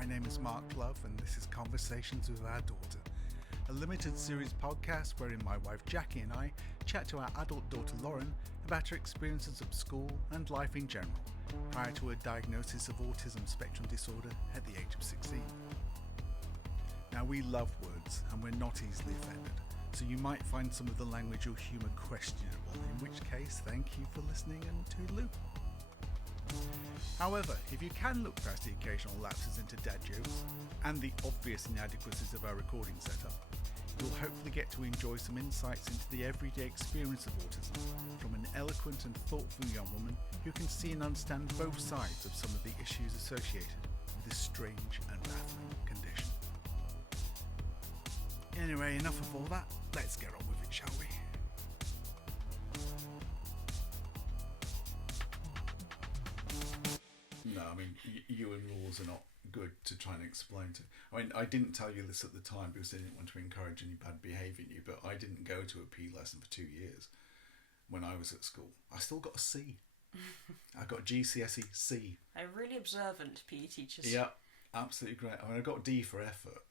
My name is Mark Love, and this is Conversations with Our Daughter, a limited series podcast wherein my wife Jackie and I chat to our adult daughter Lauren about her experiences of school and life in general, prior to her diagnosis of Autism Spectrum Disorder at the age of 16. Now, we love words, and we're not easily offended, so you might find some of the language or humour questionable, in which case, thank you for listening and toodaloo. However, if you can look past the occasional lapses into dad jokes and the obvious inadequacies of our recording setup, you'll hopefully get to enjoy some insights into the everyday experience of autism from an eloquent and thoughtful young woman who can see and understand both sides of some of the issues associated with this strange and baffling condition. Anyway, enough of all that. Let's get on with it, shall we? No, I mean, you and rules are not good to try and explain to. I mean, I didn't tell you this at the time because I didn't want to encourage any bad behaviour in you, but I didn't go to a PE lesson for 2 years when I was at school. I still got a C. I got a GCSE C. They're really observant PE teachers. Yeah, absolutely great. I mean, I got a D for effort.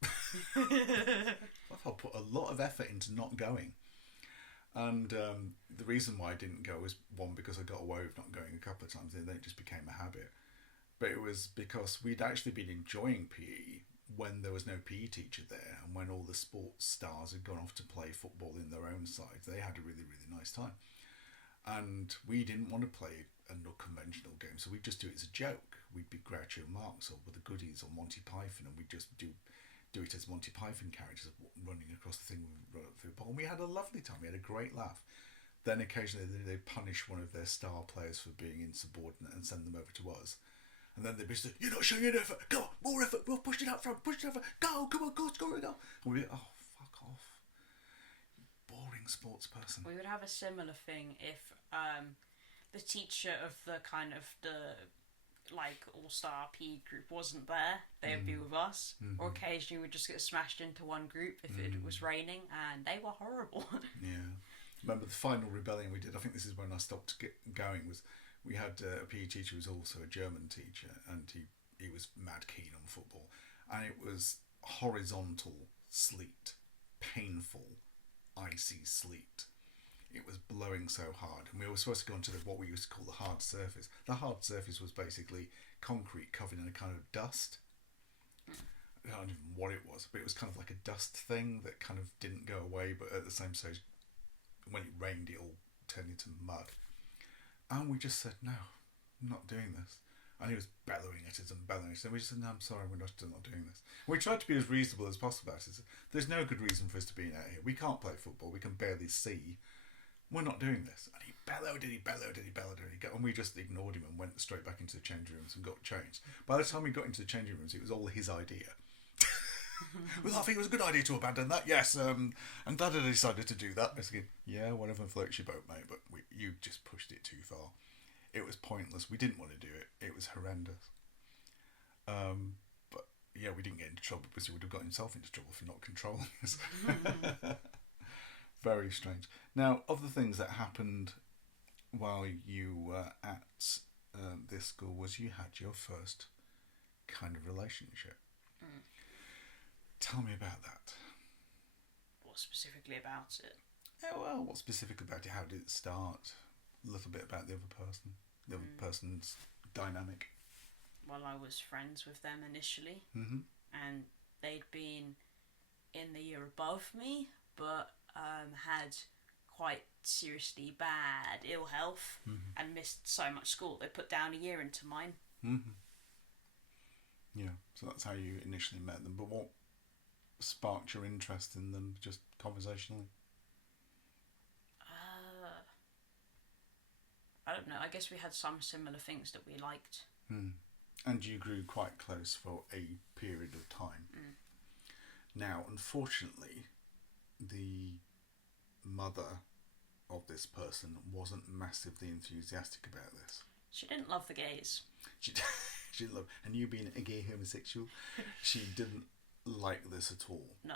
I put a lot of effort into not going. And the reason why I didn't go was, one, because I got away with not going a couple of times, and then it just became a habit. But it was because we'd actually been enjoying PE when there was no PE teacher there, and when all the sports stars had gone off to play football in their own sides. They had a really, really nice time. And we didn't want to play a conventional game, so we'd just do it as a joke. We'd be Groucho Marx or with the Goodies or Monty Python, and we'd just do it as Monty Python characters running across the thing through the ball. And we had a lovely time. We had a great laugh. Then occasionally they'd punish one of their star players for being insubordinate and send them over to us. And then they'd be saying, "You're not showing any effort. Come on, more effort. We'll push it out front. Push it out front. Go, come on, go, score, go." And we'd be, "Oh, fuck off. Boring sports person." We would have a similar thing if the teacher of the all-star PE group wasn't there. They would be with us. Mm-hmm. Or occasionally we'd just get smashed into one group if it was raining, and they were horrible. Yeah. Remember the final rebellion we did, I think this is when I stopped going, was we had a PE teacher who was also a German teacher, and he was mad keen on football, and it was horizontal sleet, painful, icy sleet. It was blowing so hard, and we were supposed to go onto what we used to call the hard surface. The hard surface was basically concrete covered in a kind of dust. I don't even know what it was, but it was kind of like a dust thing that kind of didn't go away, but at the same stage, when it rained, it all turned into mud. And we just said, "No, I'm not doing this." And he was bellowing at us and bellowing at us. And we just said, "No, I'm sorry, we're not doing this." And we tried to be as reasonable as possible about it. There's no good reason for us to be out here. We can't play football. We can barely see. We're not doing this. And he bellowed, and we just ignored him and went straight back into the changing rooms and got changed. By the time we got into the changing rooms, it was all his idea. "Well, I think it was a good idea to abandon that. Yes, I'm glad I decided to do that." I said, "Yeah, whatever floats your boat, mate, but you just pushed it too far. It was pointless. We didn't want to do it. It was horrendous." But yeah, we didn't get into trouble because he would have got himself into trouble for not controlling us. Very strange. Now, of the things that happened while you were at this school was you had your first kind of relationship. Mm. Tell me about that. What specifically about it? Yeah, well, what specifically about it? How did it start? A little bit about the other person, the other person's dynamic. Well, I was friends with them initially, and they'd been in the year above me, but had quite seriously bad ill health and missed so much school. They put down a year into mine. Mm-hmm. Yeah, so that's how you initially met them. But what sparked your interest in them, just conversationally? I don't know. I guess we had some similar things that we liked. And you grew quite close for a period of time. Now, unfortunately, the mother of this person wasn't massively enthusiastic about this. She didn't love the gays. She didn't love... And you being a gay homosexual, she didn't like this at all. No.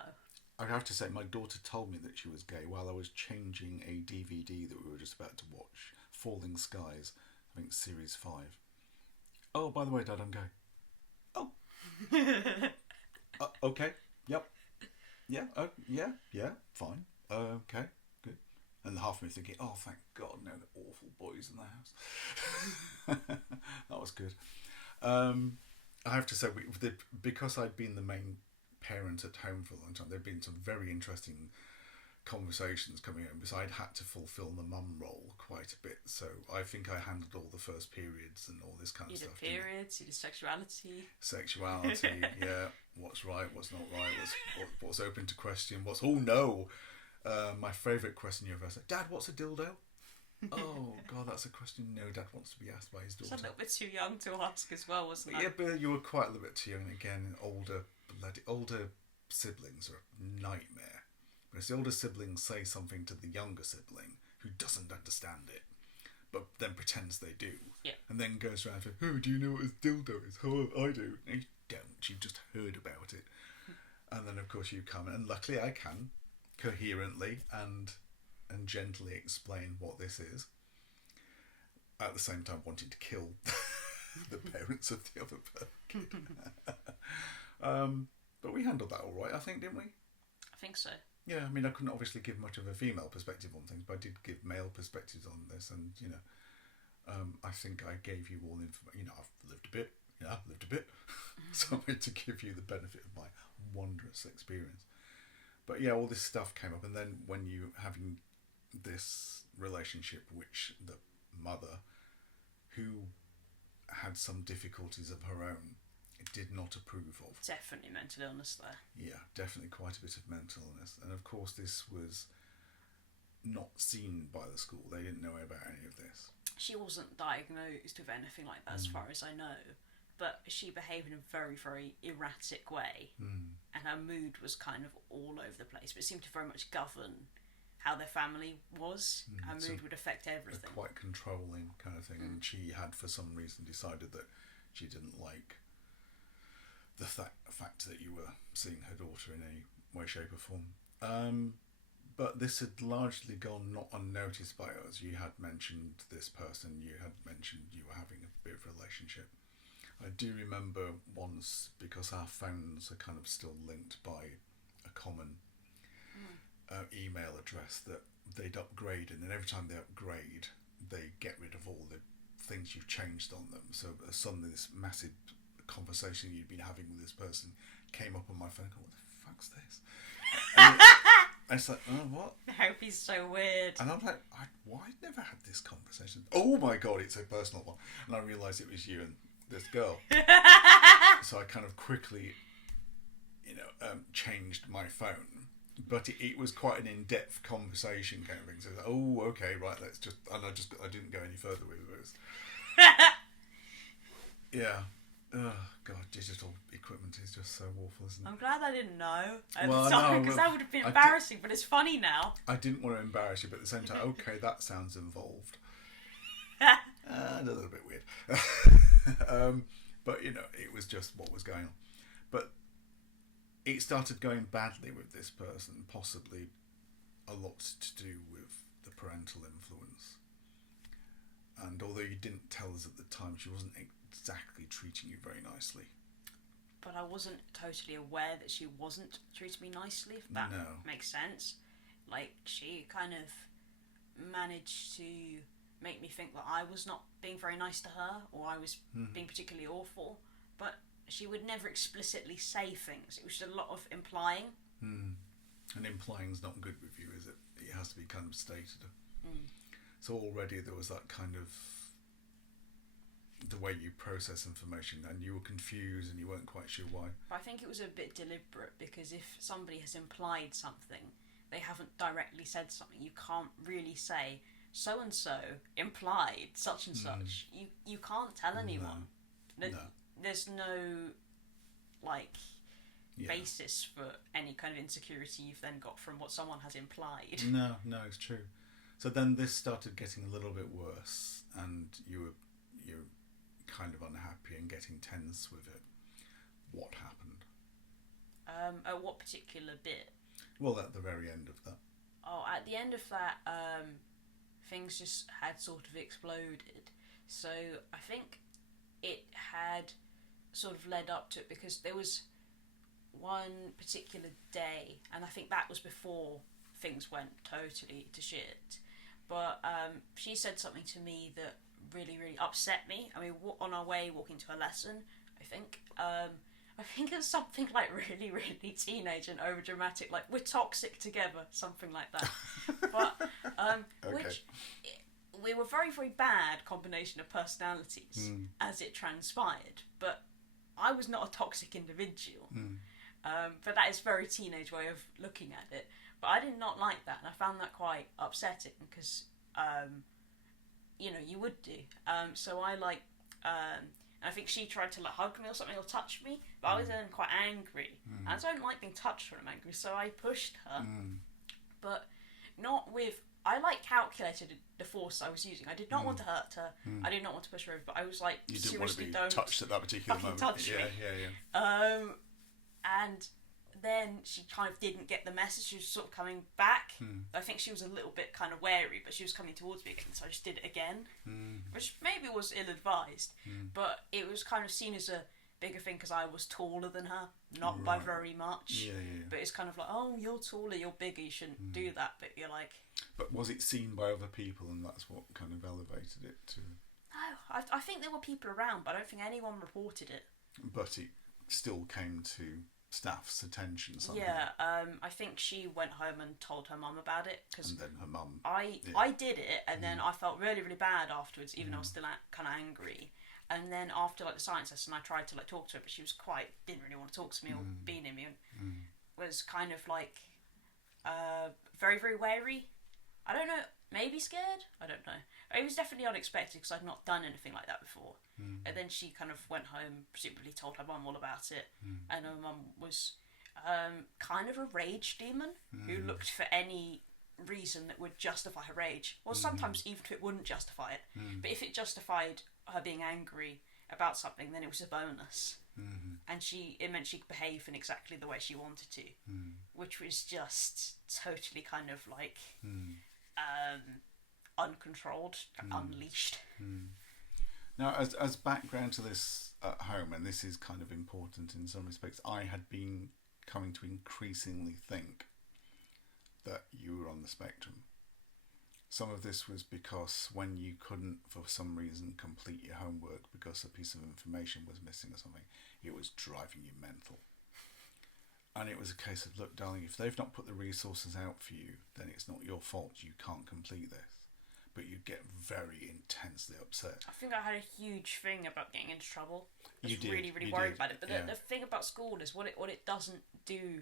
I'd have to say, my daughter told me that she was gay while I was changing a DVD that we were just about to watch, Falling Skies, I think series 5. "Oh, by the way, Dad, I'm gay." "Oh, Okay. Yep. Yeah. Yeah. Fine. Okay. Good. And half of me thinking, oh, thank God, no awful boys in the house. That was good. I have to say, because I'd been the main parent at home for a long time, there'd been some very interesting conversations coming in, because I'd had to fulfil the mum role quite a bit. So I think I handled all the first periods and all this kind of You stuff. did periods, you did sexuality. Sexuality, yeah. What's right, what's not right, what's open to question, what's, oh no. My favourite question you ever asked, Dad, what's a dildo? Oh God, that's a question no dad wants to be asked by his daughter. It's a little bit too young to ask as well, wasn't it? Yeah, but you were quite a little bit too young. Again, older siblings are a nightmare. Because the older siblings say something to the younger sibling who doesn't understand it, but then pretends they do. Yeah. And then goes around and, oh, do you know what a dildo is? Oh, I do. No, you don't. You've just heard about it. And then, of course, you come, and luckily I can coherently and gently explain what this is, at the same time wanting to kill the parents of the other kid. But we handled that all right, I think, didn't we? I think so. Yeah, I mean, I couldn't obviously give much of a female perspective on things, but I did give male perspectives on this, and I think I gave you all information. I've lived a bit. So I wanted to give you the benefit of my wondrous experience. But yeah, all this stuff came up, and then when you having this relationship, which the mother, who had some difficulties of her own, did not approve of. Definitely mental illness there. Yeah, definitely quite a bit of mental illness. And of course this was not seen by the school. They didn't know about any of this. She wasn't diagnosed with anything like that as far as I know. But she behaved in a very, very erratic way. And her mood was kind of all over the place. But it seemed to very much govern how their family was. Her mood would affect everything. Quite controlling kind of thing. And she had, for some reason, decided that she didn't like the fact that you were seeing her daughter in any way, shape or form. But this had largely gone not unnoticed by us. You had mentioned this person, you had mentioned you were having a bit of a relationship. I do remember once, because our phones are kind of still linked by a common email address, that they'd upgrade, and then every time they upgrade, they get rid of all the things you've changed on them. So suddenly this massive conversation you'd been having with this person came up on my phone. What the fuck's this? And it's like, oh, what? I hope he's so weird. And I'm like, I'd never had this conversation. Oh my God, it's a personal one. And I realised it was you and this girl. So I kind of quickly, changed my phone. But it was quite an in-depth conversation kind of thing. So, oh, okay, right, let's just... And I didn't go any further with it. Yeah. Oh, God, digital equipment is just so awful, isn't it? I'm glad I didn't know at Well, the time, no, because that would have been embarrassing, but it's funny now. I didn't want to embarrass you, but at the same time, okay, that sounds involved. A little bit weird. But, it was just what was going on. But it started going badly with this person, possibly a lot to do with the parental influence. And although you didn't tell us at the time, she wasn't exactly treating you very nicely. But I wasn't totally aware that she wasn't treating me nicely, if that makes sense. Like, she kind of managed to make me think that I was not being very nice to her, or I was being particularly awful. But she would never explicitly say things. It was just a lot of implying. And implying's not good with you, is it? It has to be kind of stated. So already there was that kind of the way you process information, and you were confused and you weren't quite sure why. But I think it was a bit deliberate, because if somebody has implied something, they haven't directly said something. You can't really say, so and so implied such and such. You can't tell anyone. No. There's no basis for any kind of insecurity you've then got from what someone has implied. No, it's true. So then this started getting a little bit worse, and you're kind of unhappy and getting tense with it. What happened? At what particular bit? Well, at the very end of that. Oh, at the end of that, things just had sort of exploded. So I think it had sort of led up to it, because there was one particular day, and I think that was before things went totally to shit, but she said something to me that really, really upset me. I mean, on our way walking to a lesson, I think it was something like really, really teenage and overdramatic, like, we're toxic together, something like that. But Okay. which, we were very, very bad combination of personalities as it transpired, but I was not a toxic individual. But that is a very teenage way of looking at it. But I did not like that, and I found that quite upsetting, because you know, you would do. So I I think she tried to like hug me or something, or touch me, but I was then quite angry. And I don't like being touched when I'm angry, so I pushed her. But not with... I like calculated the force I was using. I did not want to hurt her. I did not want to push her over, but I was like, You didn't seriously, want to be touched at that particular moment. touch me. Yeah. And then she kind of didn't get the message. She was sort of coming back. I think she was a little bit kind of wary, but she was coming towards me again, so I just did it again, which maybe was ill-advised, but it was kind of seen as a bigger thing because I was taller than her, not by very much. Yeah. But it's kind of like, oh, you're taller, you're bigger, you shouldn't do that. But you're like... But was it seen by other people, and that's what kind of elevated it to... No, I think there were people around, but I don't think anyone reported it. But it still came to staff's attention somehow. Yeah, I think she went home and told her mum about it. And then her mum... I did it, and then I felt really, really bad afterwards, even though I was still kind of angry. And then after like the science lesson, I tried to like talk to her, but she was didn't really want to talk to me or be near me, and was kind of like very, very wary. I don't know, maybe scared? I don't know. It was definitely unexpected because I'd not done anything like that before. And then she kind of went home, presumably told her mum all about it, and her mum was kind of a rage demon who looked for any reason that would justify her rage, or sometimes even if it wouldn't justify it, but if it justified her being angry about something, then it was a bonus. And it meant she could behave in exactly the way she wanted to, which was just totally kind of like uncontrolled, unleashed. Now, as background to this at home, and this is kind of important in some respects, I had been coming to increasingly think that you were on the spectrum. Some of this was because when you couldn't, for some reason, complete your homework because a piece of information was missing or something, it was driving you mental. And it was a case of, look, darling, if they've not put the resources out for you, then it's not your fault. You can't complete this. But you get very intensely upset. I think I had a huge thing about getting into trouble. I was You really, really did, worried about it. But yeah. the thing about school is what it doesn't do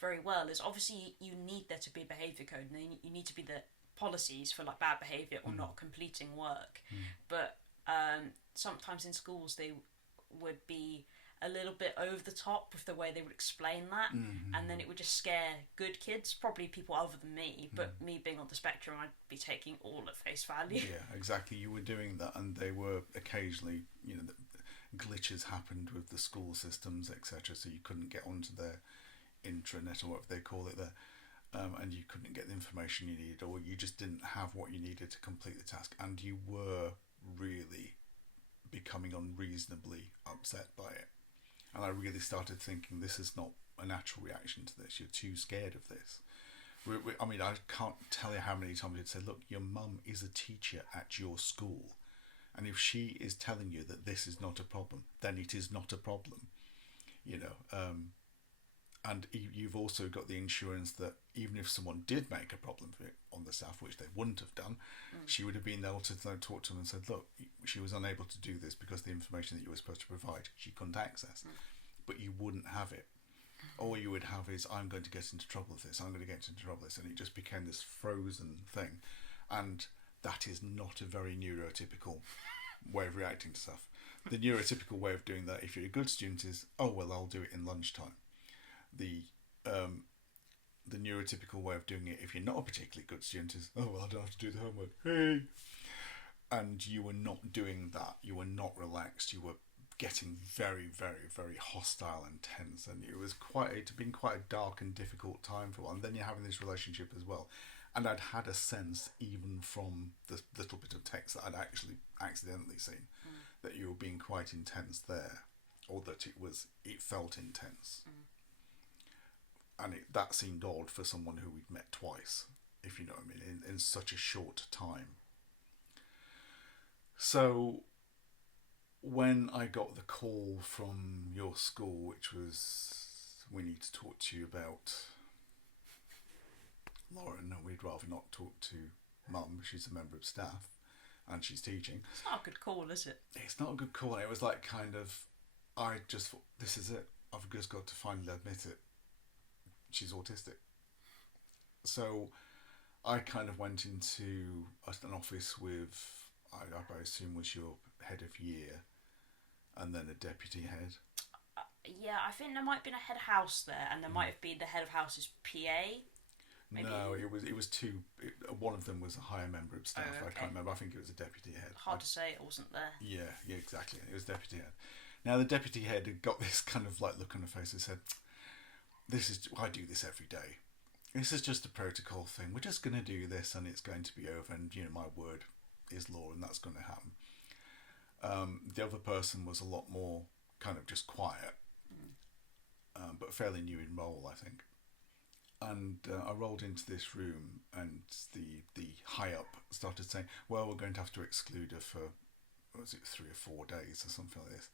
very well is obviously you need there to be a behaviour code, and then you need to be the policies for like bad behaviour or not completing work. But sometimes in schools they would be a little bit over the top with the way they would explain that, and then it would just scare good kids, probably people other than me, but me being on the spectrum, I'd be taking all at face value. Yeah, exactly. You were doing that, and they were occasionally, glitches happened with the school systems, etc. So you couldn't get onto their intranet or whatever they call it there, and you couldn't get the information you needed, or you just didn't have what you needed to complete the task, and you were really becoming unreasonably upset by it. And I really started thinking, this is not a natural reaction to this. You're too scared of this. I mean, I can't tell you how many times you'd say, look, your mum is a teacher at your school. And if she is telling you that this is not a problem, then it is not a problem. And you've also got the insurance that even if someone did make a problem for it on the staff, which they wouldn't have done, she would have been able to talk to them and said, look, she was unable to do this because the information that you were supposed to provide, she couldn't access. But you wouldn't have it. All you would have is, I'm going to get into trouble with this, I'm going to get into trouble with this. And it just became this frozen thing. And that is not a very neurotypical way of reacting to stuff. The neurotypical way of doing that, if you're a good student, is, oh, well, I'll do it in lunchtime. The neurotypical way of doing it, if you're not a particularly good student, is, oh, well, I don't have to do the homework. Hey! And you were not doing that. You were not relaxed. You were getting very, very, very hostile and tense. And it's been quite a dark and difficult time for a while. And then you're having this relationship as well. And I'd had a sense, even from the little bit of text that I'd actually accidentally seen, that you were being quite intense there or that it felt intense. And that seemed odd for someone who we'd met twice, if you know what I mean, in such a short time. So when I got the call from your school, which was, we need to talk to you about Lauren, no, we'd rather not talk to Mum, she's a member of staff and she's teaching. It's not a good call, is it? It's not a good call. It was like kind of, I just thought, this is it. I've just got to finally admit it. She's autistic. So I kind of went into an office with, I assume was your head of year, and then a deputy head. Yeah, I think there might have been a head of house there, and there might have been the head of house's PA. Maybe. No, it was two. One of them was a higher member of staff. Oh, okay. I can't remember. I think it was a deputy head. Hard to say. It wasn't there. Yeah, exactly. It was deputy head. Now the deputy head had got this kind of like look on her face and said, I do this every day. This is just a protocol thing. We're just going to do this and it's going to be over, and my word is law, and that's going to happen. The other person was a lot more kind of just quiet, but fairly new in role, I think. And I rolled into this room, and the high up started saying, well, we're going to have to exclude her for, what was it, 3 or 4 days or something like this.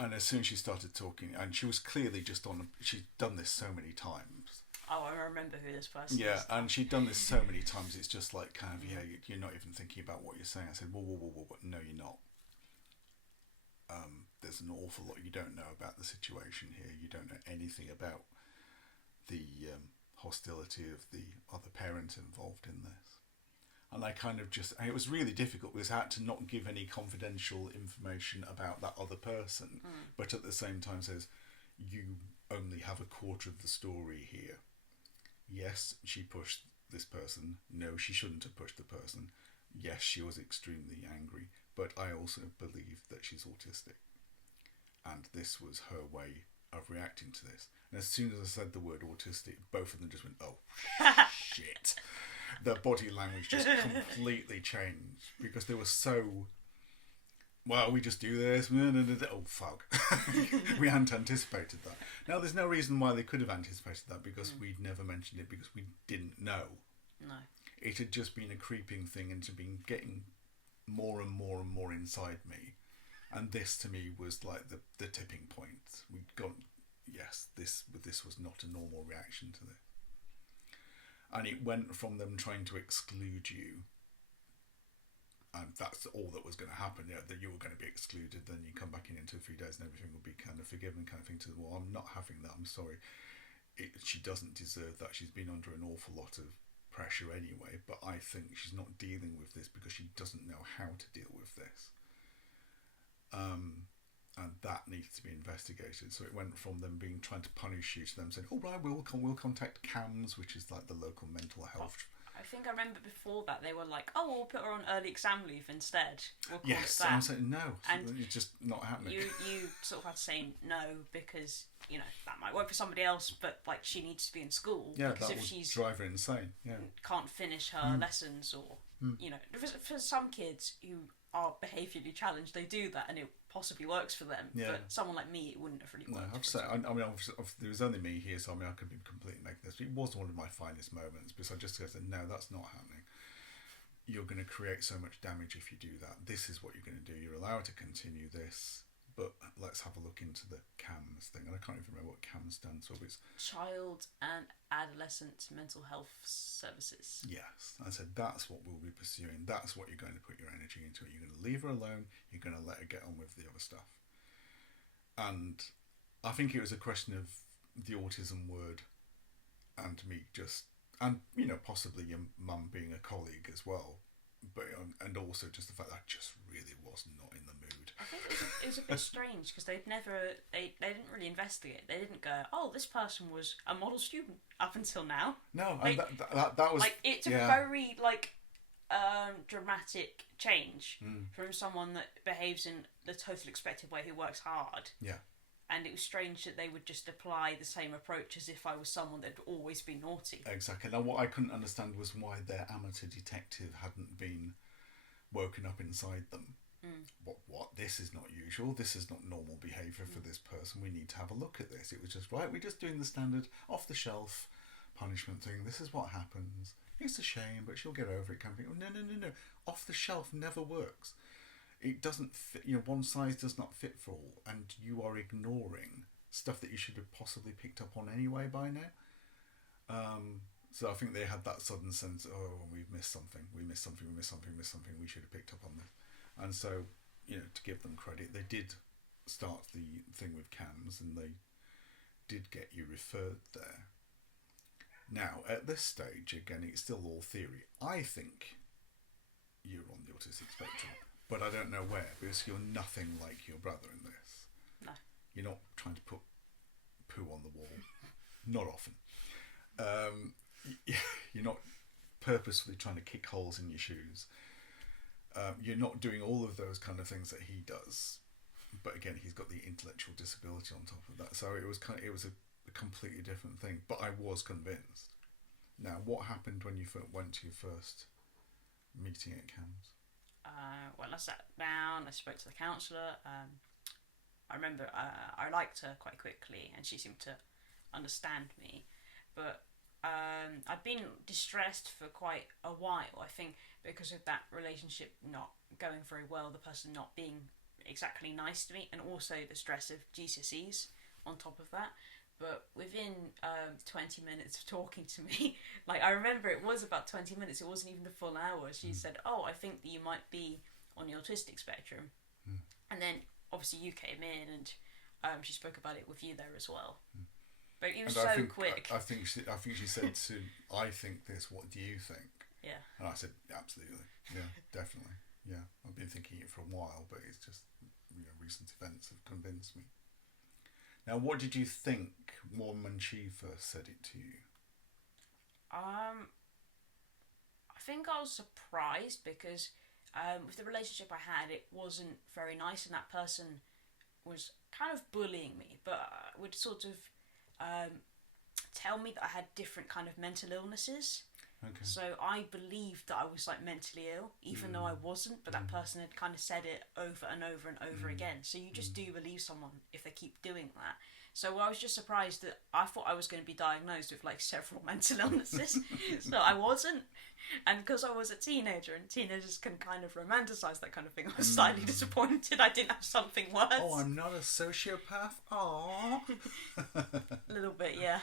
And as soon as she started talking, and she was clearly just she'd done this so many times. Oh, I remember who this person is. Yeah, and she'd done this so many times, it's just like kind of, you're not even thinking about what you're saying. I said, whoa, no, you're not. There's an awful lot you don't know about the situation here. You don't know anything about the hostility of the other parent involved in this. And I kind of it was really difficult because I had to not give any confidential information about that other person, but at the same time says, you only have a quarter of the story here. Yes, she pushed this person. No, she shouldn't have pushed the person. Yes, she was extremely angry, but I also believe that she's autistic. And this was her way of reacting to this. And as soon as I said the word autistic, both of them just went, oh, shit. Their body language just completely changed because they were so, well, we just do this. Oh, fuck. We hadn't anticipated that. Now, there's no reason why they could have anticipated that because we'd never mentioned it because we didn't know. No. It had just been a creeping thing and been getting more and more and more inside me. And this to me was like the tipping point. We'd gone, yes, this was not a normal reaction to this. And it went from them trying to exclude you, and that's all that was going to happen, that you were going to be excluded, then you come back in 2 or 3 days and everything will be kind of forgiven, kind of thing, to, well, I'm not having that, I'm sorry. She doesn't deserve that. She's been under an awful lot of pressure anyway, but I think she's not dealing with this because she doesn't know how to deal with this. And that needs to be investigated. So it went from them trying to punish you to them saying, "Oh right, we'll contact CAMS," which is like the local mental health. I think I remember before that they were like, "Oh, we'll put her on early exam leave instead." We'll call yes, it that. and I said no, and it's just not happening. You sort of had to say no because that might work for somebody else, but like she needs to be in school. Yeah, because that if would she's drive her insane. Yeah, can't finish her lessons, or for some kids who are behaviourally challenged, they do that and it possibly works for them. Yeah. But someone like me, it wouldn't have really worked. No, I have to say, I mean, there was only me here, so I mean, I could be completely making this. It was one of my finest moments because I just said, no, that's not happening. You're going to create so much damage if you do that. This is what you're going to do. You're allowed to continue this, but let's have a look into the CAMS thing. And I can't even remember what CAMS stands for. But it's Child and Adolescent Mental Health Services. Yes. I said, that's what we'll be pursuing. That's what you're going to put your energy into. You're going to leave her alone. You're going to let her get on with the other stuff. And I think it was a question of the autism word and me possibly your mum being a colleague as well. But and also just the fact that I just really was not in the mood. I think it was a bit strange because they didn't really investigate. They didn't go, oh, this person was a model student up until now. No, and that was like it's a very dramatic change from someone that behaves in the total expected way, who works hard. Yeah. And it was strange that they would just apply the same approach as if I was someone that had always been naughty. Exactly. Now, what I couldn't understand was why their amateur detective hadn't been woken up inside them. What? This is not usual. This is not normal behaviour for this person. We need to have a look at this. It was just, right, we're just doing the standard off-the-shelf punishment thing. This is what happens. It's a shame, but she'll get over it. Kind of thing. Oh, no. Off-the-shelf never works. It doesn't fit. One size does not fit for all, and you are ignoring stuff that you should have possibly picked up on anyway by now. So I think they had that sudden sense, we've missed something. We should have picked up on this. And so, to give them credit, they did start the thing with CAMS, and they did get you referred there. Now, at this stage, again, it's still all theory. I think you're on the autistic spectrum, but I don't know where, because you're nothing like your brother in this. No. You're not trying to put poo on the wall. Not often. You're not purposefully trying to kick holes in your shoes. You're not doing all of those kind of things that he does. But again, he's got the intellectual disability on top of that. So it was a completely different thing. But I was convinced. Now, what happened when you went to your first meeting at CAMS? Well, I sat down, I spoke to the counsellor. I remember I liked her quite quickly, and she seemed to understand me. But I'd been distressed for quite a while, I think, because of that relationship not going very well, the person not being exactly nice to me, and also the stress of GCSEs on top of that. But within 20 minutes of talking to me, I remember it was about 20 minutes, it wasn't even the full hour, she said, I think that you might be on the autistic spectrum. And then obviously you came in, and she spoke about it with you there as well. But it was quick. I think she said to, I think this, what do you think? Yeah. And I said, absolutely. Yeah, definitely. Yeah. I've been thinking it for a while, but it's just, recent events have convinced me. Now, what did you think when she first said it to you? I think I was surprised because with the relationship I had, it wasn't very nice, and that person was kind of bullying me, but would sort of tell me that I had different kind of mental illnesses. Okay. So I believed that I was mentally ill, even though I wasn't, but that person had kind of said it over and over and over again. So you just do believe someone if they keep doing that. So I was just surprised that I thought I was going to be diagnosed with several mental illnesses. So I wasn't. And because I was a teenager, and teenagers can kind of romanticize that kind of thing, I was slightly disappointed I didn't have something worse. Oh, I'm not a sociopath? Aww. A little bit, yeah.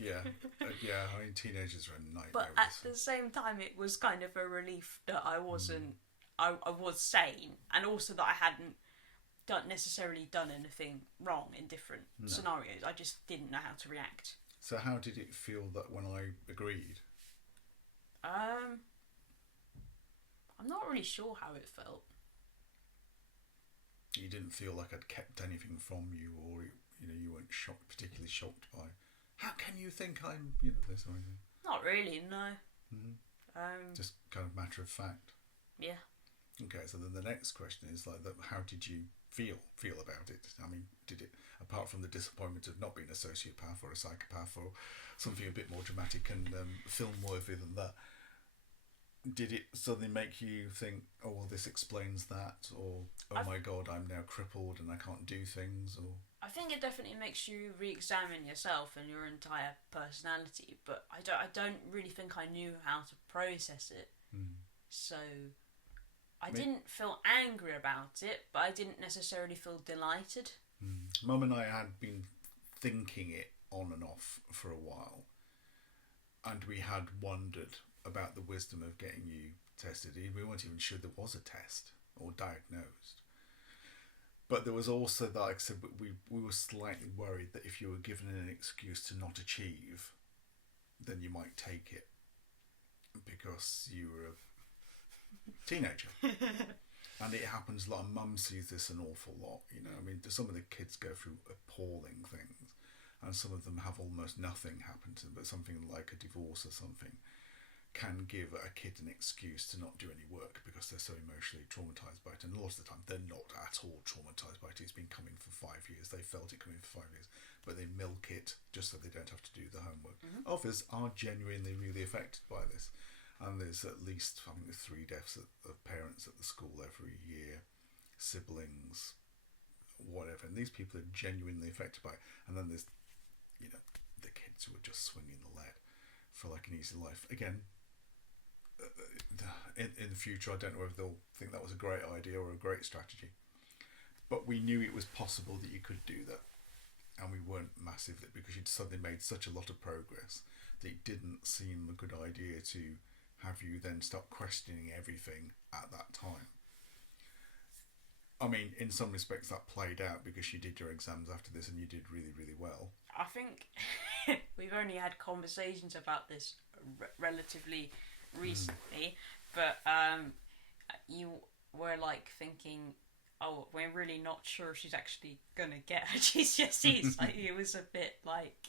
Yeah. I mean, teenagers are a nightmare. But at the same time, it was kind of a relief that I wasn't, I was sane, and also that I hadn't necessarily done anything wrong in different scenarios. I just didn't know how to react. So how did it feel that when I agreed? I'm not really sure how it felt. You didn't feel like I'd kept anything from you, or you weren't particularly shocked by, how can you think I'm this or anything? Not really, no. Just kind of matter of fact. Yeah. Okay, so then the next question is how did you feel about it? I mean, did it, apart from the disappointment of not being a sociopath or a psychopath or something a bit more dramatic and film-worthy than that, did it suddenly make you think, oh, well, this explains that, or my God, I'm now crippled and I can't do things, or? I think it definitely makes you re-examine yourself and your entire personality, but I don't really think I knew how to process it. So I didn't feel angry about it, but I didn't necessarily feel delighted. Mum and I had been thinking it on and off for a while, and we had wondered about the wisdom of getting you tested. We weren't even sure there was a test or diagnosed. But there was also that, like I said, we were slightly worried that if you were given an excuse to not achieve, then you might take it because you were a teenager. And it happens a lot, and Mum sees this an awful lot. I mean, some of the kids go through appalling things, and some of them have almost nothing happen to them, but something like a divorce or something can give a kid an excuse to not do any work because they're so emotionally traumatised by it. And a lot of the time they're not at all traumatised by it. It's been coming for 5 years. They felt it coming for 5 years, but they milk it just so they don't have to do the homework. Others are genuinely really affected by this. And there's at least, I think there's 3 deaths of parents at the school every year. siblings, whatever. And these people are genuinely affected by it. And then there's, the kids who are just swinging the lead for like an easy life. Again, in the future, I don't know if they'll think that was a great idea or a great strategy. But we knew it was possible that you could do that. And we weren't massive, because you'd suddenly made such a lot of progress that it didn't seem a good idea to have you then start questioning everything at that time. I mean, in some respects that played out, because you did your exams after this and you did really, really well. I think we've only had conversations about this relatively recently, but you were like thinking, oh, we're really not sure if she's actually going to get her GCSEs. Like, it was a bit like...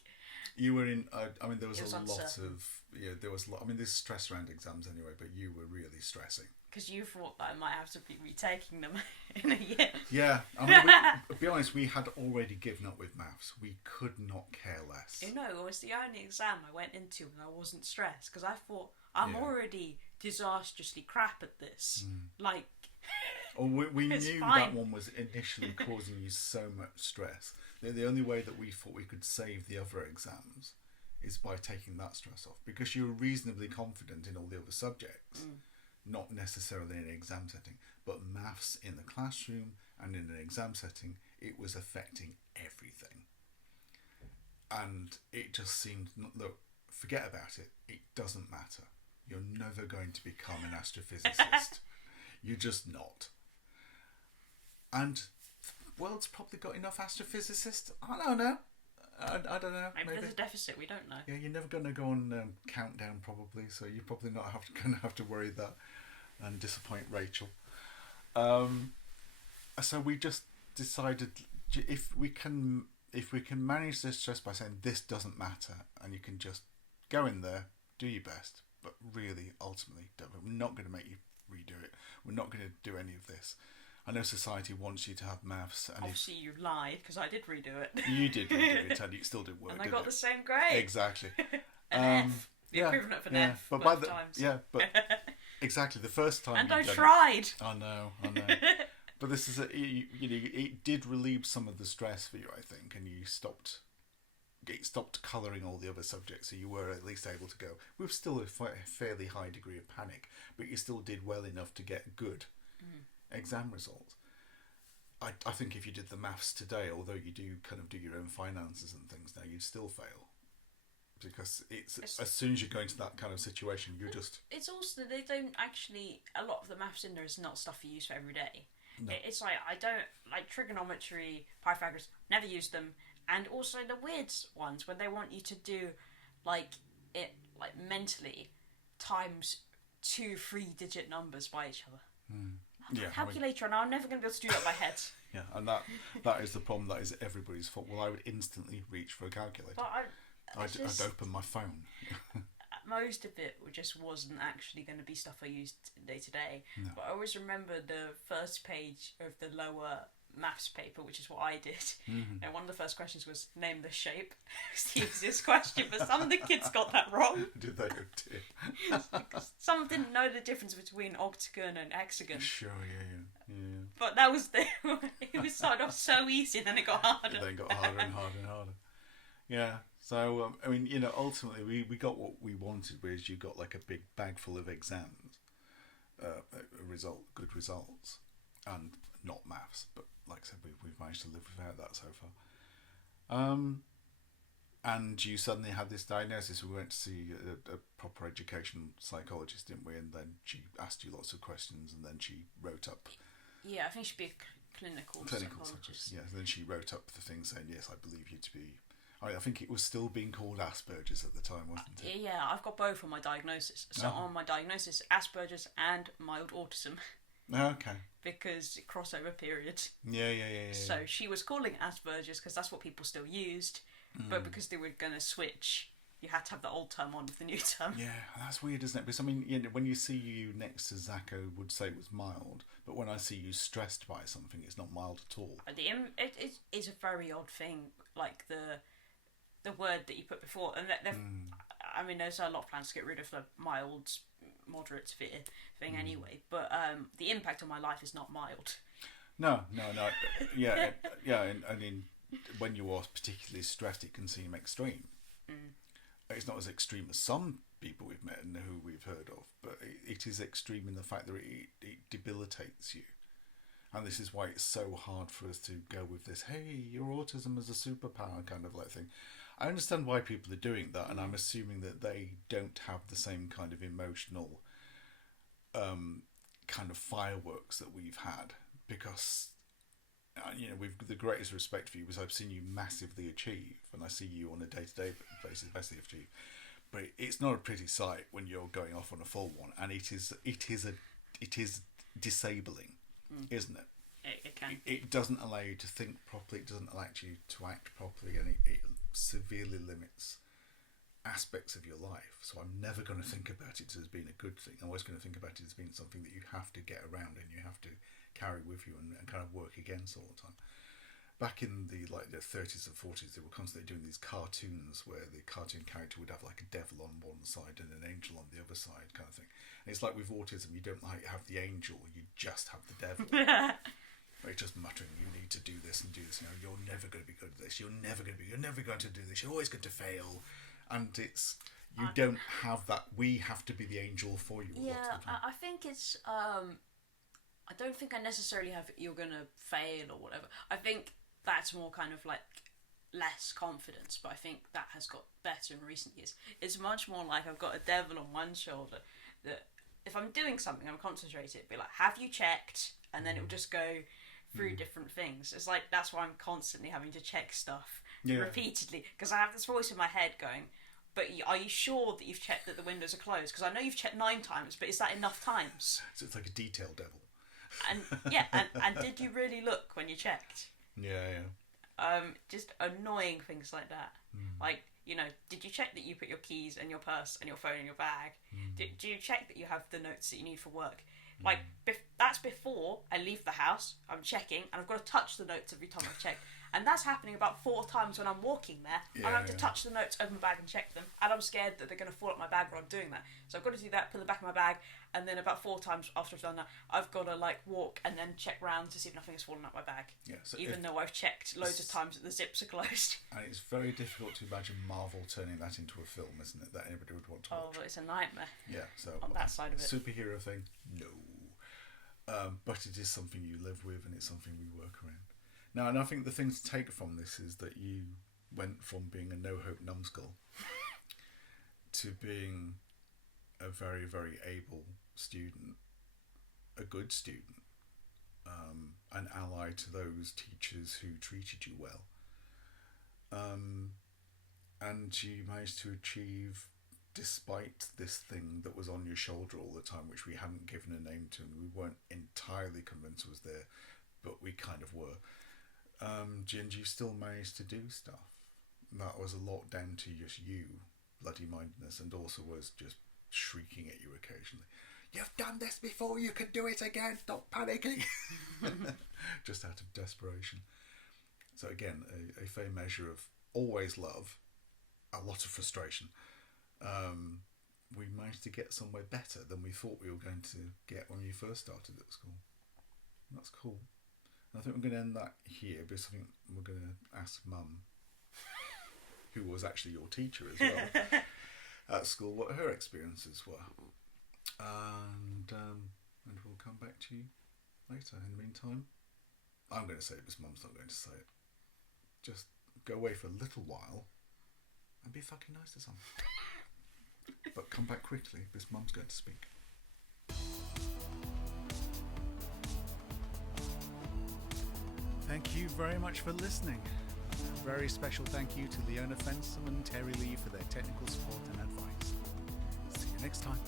You were in... I mean, there was a uncertain. lot of... Yeah, there was... I mean, there's stress around exams anyway, but you were really stressing. Because you thought that I might have to be retaking them in a year. Yeah. I mean, to be honest, we had already given up with maths. We could not care less. You know, it was the only exam I went into and I wasn't stressed. Because I thought, I'm already disastrously crap at this. Like... Or we knew fine. that one was initially causing you so much stress. The only way that we thought we could save the other exams is by taking that stress off, because you were reasonably confident in all the other subjects, not necessarily in an exam setting, but maths in the classroom and in an exam setting, it was affecting everything. And it just seemed, look, forget about it. It doesn't matter. You're never going to become an astrophysicist. You're just not. And the world's probably got enough astrophysicists. I don't know. I don't know. Maybe there's a deficit, we don't know. Yeah, you're never going to go on Countdown probably, so you're probably not going to have to worry that and disappoint Rachel. So we just decided, if we can manage this stress by saying this doesn't matter, and you can just go in there, do your best, but really, ultimately, we're not going to make you redo it. We're not going to do any of this. I know society wants you to have maths. And obviously you lied, because I did redo it. You did redo it, and it still didn't work. And I got the same grade. Exactly. An F. The equivalent of an F. But both times. Yeah, but exactly the first time. And I tried. I know. But this is it did relieve some of the stress for you, I think, and you stopped colouring all the other subjects, so you were at least able to go with still a fairly high degree of panic, but you still did well enough to get good exam results. I think if you did the maths today, although you do kind of do your own finances and things now, you'd still fail, because it's as soon as you go into that kind of situation, you're just... It's also, they don't actually... A lot of the maths in there is not stuff you use for every day. No. It's like, I don't... Like trigonometry, Pythagoras, never use them. And also the weird ones, when they want you to do, mentally, times 2 3-digit numbers by each other. Yeah, calculator, and I'm never going to be able to do that by head. Yeah, and that is the problem. That is everybody's fault. Well, I would instantly reach for a calculator. But I'd open my phone. Most of it just wasn't actually going to be stuff I used day to day. No. But I always remember the first page of the lower maths paper, which is what I did. And one of the first questions was, name the shape. It's the easiest question, but some of the kids got that wrong. Did they? Oh dear. Some didn't know the difference between octagon and hexagon. Sure, yeah. But that was it started off so easy, and then it got harder. Then it got harder and harder and harder. Yeah. So I mean, ultimately we got what we wanted, whereas you got like a big bag full of exams, good results, and not maths. But like I said, we've managed to live without that so far. And you suddenly had this diagnosis. We went to see a proper education psychologist, didn't we? And then she asked you lots of questions, and then she wrote up. Yeah, I think she'd be a clinical psychologist. Yeah, and then she wrote up the thing saying, yes, I believe you to be... I think it was still being called Asperger's at the time, wasn't it? Yeah, I've got both on my diagnosis. So on my diagnosis, Asperger's and mild autism. Okay. Because crossover period. Yeah. So she was calling it Asperger's because that's what people still used. But because they were going to switch, you had to have the old term on with the new term. Yeah, that's weird, isn't it? Because I mean, when you see you next to Zacco would say it was mild, but when I see you stressed by something, it's not mild at all. It is a very odd thing, like the word that you put before, and I mean, there's a lot of plans to get rid of the mild, moderate, severe thing anyway, but the impact on my life is not mild. No. Yeah, yeah. And in when you are particularly stressed, it can seem extreme. It's not as extreme as some people we've met and who we've heard of, but it is extreme in the fact that it debilitates you. And this is why it's so hard for us to go with this, hey, your autism is a superpower kind of like thing. I understand why people are doing that, and I'm assuming that they don't have the same kind of emotional kind of fireworks that we've had, because with the greatest respect for you, because I've seen you massively achieve, and I see you on a day-to-day basis massively achieve. But it's not a pretty sight when you're going off on a full one, and it is disabling, isn't it? It can. It doesn't allow you to think properly. It doesn't allow you to act properly, and it severely limits aspects of your life. So I'm never going to think about it as being a good thing. I'm always going to think about it as being something that you have to get around and you have to carry with you and kind of work against all the time. Back in the 30s and 40s, they were constantly doing these cartoons where the cartoon character would have like a devil on one side and an angel on the other side, kind of thing. And it's like with autism, you don't have the angel, you just have the devil. It's just muttering, you need to do this and do this. You're never going to be good at this. You're never going to do this. You're always going to fail. And you don't have that. We have to be the angel for you. Yeah, I think it's. I don't think I necessarily have you're gonna fail or whatever. I think that's more kind of like less confidence, but I think that has got better in recent years. It's much more like I've got a devil on one shoulder that if I'm doing something, I'm concentrated. It'd be like, have you checked? And then it will just go through different things. It's like that's why I'm constantly having to check stuff repeatedly, because I have this voice in my head going, but are you sure that you've checked that the windows are closed? Because I know you've checked 9 times, but is that enough times? So it's like a detail devil. And and did you really look when you checked? Yeah. Just annoying things like that. Like, did you check that you put your keys and your purse and your phone in your bag? Do you check that you have the notes that you need for work? Like, that's before I leave the house. I'm checking, and I've got to touch the notes every time I check. And that's happening about 4 times when I'm walking there. I have to touch the notes, open my bag and check them. And I'm scared that they're going to fall out my bag while I'm doing that. So I've got to do that, put them back in my bag. And then about 4 times after I've done that, I've got to walk and then check round to see if nothing has fallen out my bag. Yeah, so even though I've checked loads of times that the zips are closed. And it's very difficult to imagine Marvel turning that into a film, isn't it? That anybody would want to watch. Oh, but it's a nightmare. Yeah, so on that side of it. Superhero thing, no. But it is something you live with, and it's something we work around. Now, and I think the thing to take from this is that you went from being a no-hope numbskull to being a very, very able student, a good student, an ally to those teachers who treated you well. And you managed to achieve, despite this thing that was on your shoulder all the time, which we hadn't given a name to, and we weren't entirely convinced was there, but we kind of were. And you still managed to do stuff. That was a lot down to just you, bloody-mindedness, and also was just shrieking at you occasionally. You've done this before, you can do it again, stop panicking. Just out of desperation. So again, a fair measure of always love, a lot of frustration. We managed to get somewhere better than we thought we were going to get when we first started at school. That's cool. And I think we're going to end that here, because I think we're going to ask Mum, who was actually your teacher as well, at school, what her experiences were. And we'll come back to you later. In the meantime, I'm going to say it, because Mum's not going to say it. Just go away for a little while and be fucking nice to someone. But come back quickly, because Mum's going to speak. Thank you very much for listening. A very special thank you to Leona Fensom and Terry Lee for their technical support and advice. See you next time.